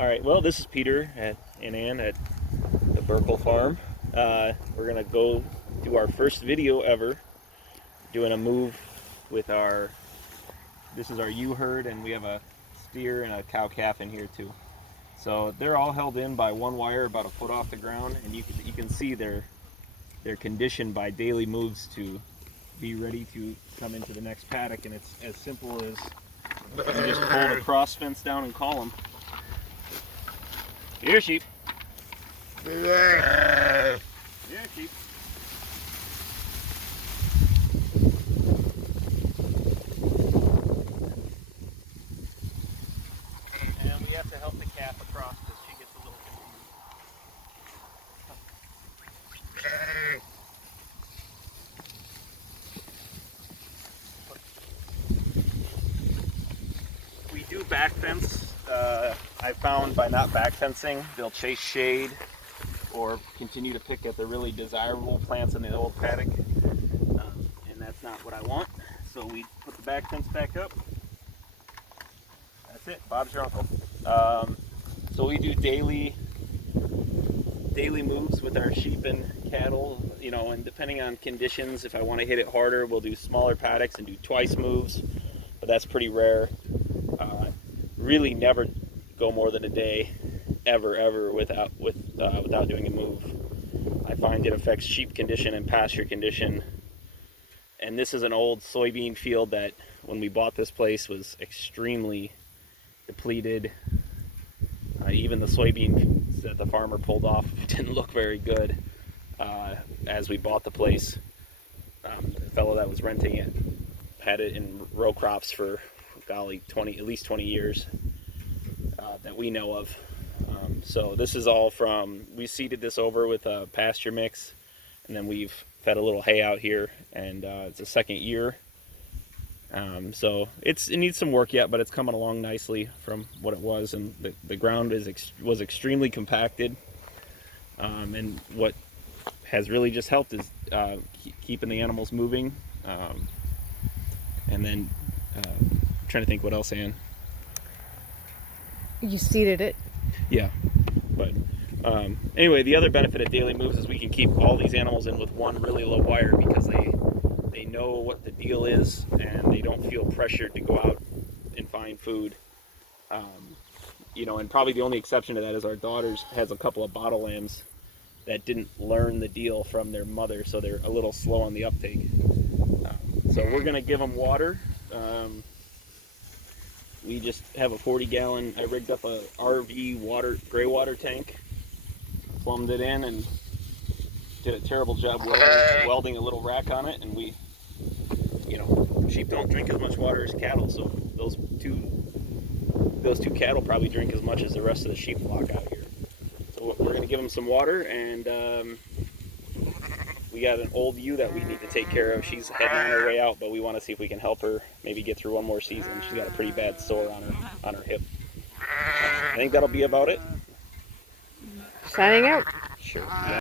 All right, well, this is Peter and Ann at the Burkle Farm. We're gonna go do our first video ever, doing a move with this is our ewe herd, and we have a steer and a cow-calf in here too. So they're all held in by one wire about a foot off the ground, and you can see they're conditioned by daily moves to be ready to come into the next paddock, and it's as simple as you just pull the cross fence down and call them. Here, sheep. Here, sheep. And we have to help the calf across because she gets a little confused. We do back fence. I found by not back fencing, they'll chase shade or continue to pick at the really desirable plants in the old paddock, and that's not what I want. So we put the back fence back up. That's it. Bob's your uncle. So we do daily moves with our sheep and cattle, and depending on conditions, if I want to hit it harder, we'll do smaller paddocks and do twice moves, but that's pretty rare. Really never go more than a day ever without doing a move. I find it affects sheep condition and pasture condition. And this is an old soybean field that when we bought this place was extremely depleted. Even the soybean that the farmer pulled off didn't look very good as we bought the place. The fellow that was renting it had it in row crops for, golly, at least 20 years that we know of. So this is all we seeded this over with a pasture mix, and then we've fed a little hay out here, and it's the second year. So it needs some work yet, but it's coming along nicely from what it was, and the ground was extremely compacted. And what has really just helped is keeping the animals moving. And then trying to think what else, Ann. You seeded it. Yeah, but anyway, the other benefit of daily moves is we can keep all these animals in with one really low wire because they know what the deal is, and they don't feel pressured to go out and find food. And probably the only exception to that is our daughter's has a couple of bottle lambs that didn't learn the deal from their mother, so they're a little slow on the uptake. So we're gonna give them water. We just have a 40-gallon, I rigged up a RV gray water tank, plumbed it in, and did a terrible job welding a little rack on it. And sheep don't drink as much water as cattle, so those two cattle probably drink as much as the rest of the sheep flock out here. So we're going to give them some water, and we got an old ewe that we need to take care of. She's heading on her way out, but we want to see if we can help her maybe get through one more season. She's got a pretty bad sore on her hip. I think that'll be about it. Signing out. Sure. Yeah.